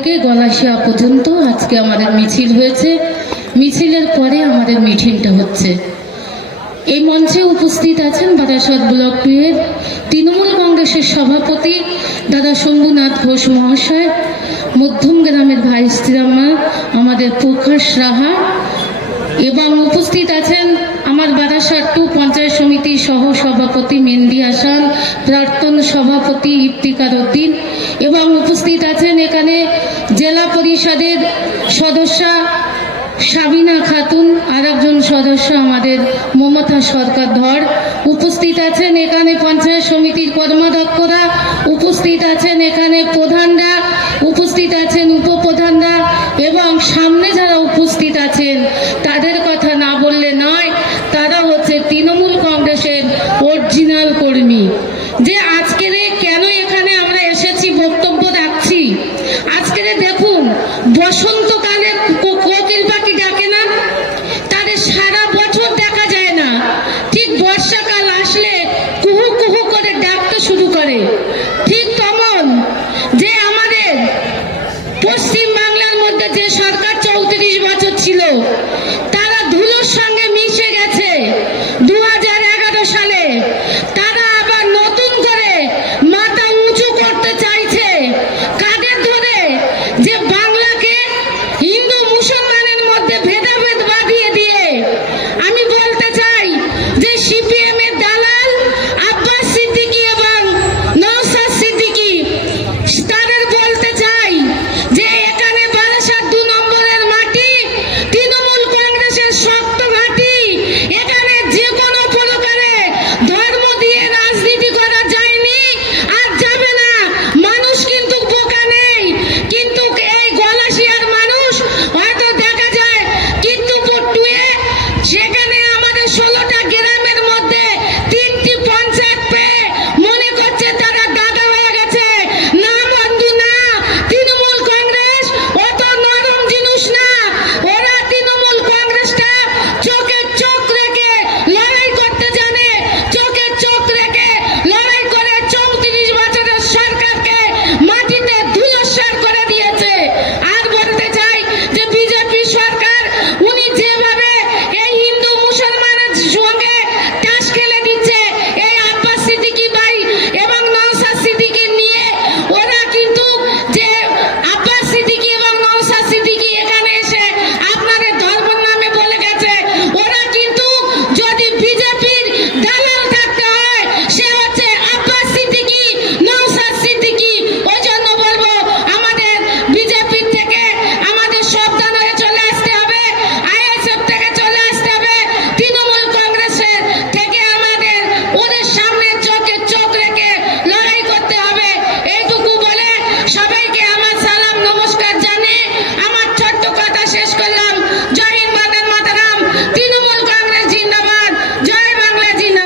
থেকে গলাশিয়া পর্যন্ত আজকে আমাদের মিছিল হয়েছে। মিছিলের পরে আমাদের মিটিংটা হচ্ছে। এই মঞ্চে উপস্থিত আছেন বারাসত ব্লক টু এর তৃণমূল কংগ্রেসের সভাপতি দাদা শম্ভুনাথ ঘোষ মহাশয়, মধ্যম গ্রামের ভাইস চেয়ারম্যান আমাদের প্রকাশ রাহা এবং উপস্থিত আছেন আমার বারাসাত টু পঞ্চায়েত সমিতির সহ সভাপতি মেহেন্দি হাসান প্রাক্তন সভাপতি ইফতিকার উদ্দিন এবং উপস্থিত আছেন এখানে পরিষদের সদস্যা সাবিনা খাতুন আর একজন সদস্য আমাদের মমতা সরকার ধর উপস্থিত আছেন এখানে পঞ্চায়েত সমিতির কর্মাধ্যক্ষরা, উপস্থিত আছেন এখানে আছেন